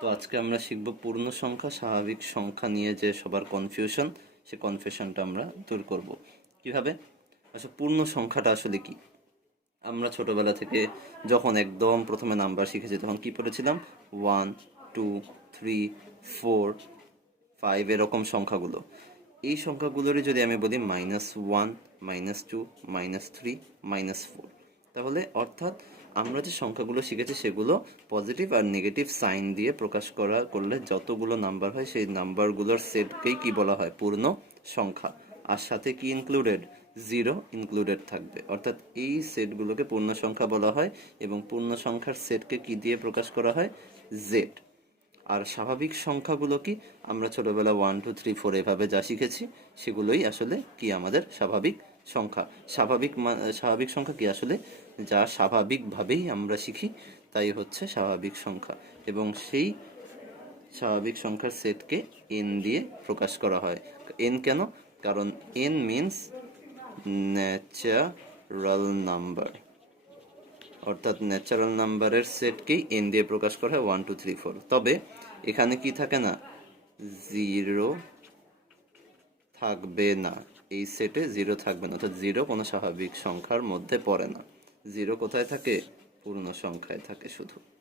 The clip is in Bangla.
তো আজকে আমরা শিখব পূর্ণ সংখ্যা, স্বাভাবিক সংখ্যা নিয়ে যে সবার কনফিউশন সে কনফিউশনটা আমরা দূর করব। কীভাবে? আচ্ছা পূর্ণ সংখ্যাটা আসলে কি? আমরা ছোটবেলা থেকে যখন একদম প্রথমে নাম্বার শিখেছি, তখন কি পড়েছিলাম? One two three four five এরকম সংখ্যাগুলো। এই সংখ্যাগুলোরই যদি আমি বলি minus one minus two minus three minus four তাহলে অর্থাৎ আমরা যে সংখ্যাগুলো শিখেছি সেগুলো পজিটিভ আর নেগেটিভ সাইন দিয়ে প্রকাশ করা, করলে যতগুলো নাম্বার হয় সেই নাম্বারগুলোর সেটকেই কি বলা হয়? পূর্ণ সংখ্যা। আর সাথে কি ইনক্লুডেড জিরো ইনক্লুডেড থাকবে। অর্থাৎ এই সেটগুলোকে পূর্ণ সংখ্যা বলা হয় এবং পূর্ণ সংখ্যার সেটকে কি দিয়ে প্রকাশ করা হয়? জেড আর স্বাভাবিক সংখ্যাগুলো কি? আমরা ছোটবেলা ওয়ান টু থ্রি ফোর এভাবে যা শিখেছি, সেগুলোই আসলে কি আমাদের স্বাভাবিক সংখ্যা। স্বাভাবিক স্বাভাবিক সংখ্যা কি আসলে? যা স্বাভাবিকভাবেই আমরা শিখি, তাই হচ্ছে স্বাভাবিক সংখ্যা। এবং সেই স্বাভাবিক সংখ্যার সেটকে এন দিয়ে প্রকাশ করা হয়। এন কেন? কারণ এন মিন্স ন্যাচারাল নাম্বার অর্থাৎ ন্যাচারাল নাম্বারের সেটকেই এন দিয়ে প্রকাশ করা হয় ওয়ান টু থ্রি ফোর তবে এখানে কি থাকে না? জিরো থাকবে না। এই সেটে জিরো থাকবে না, অর্থাৎ জিরো কোনো স্বাভাবিক সংখ্যার মধ্যে পড়ে না। জিরো কোথায় থাকে? পূর্ণ সংখ্যায় থাকে শুধু।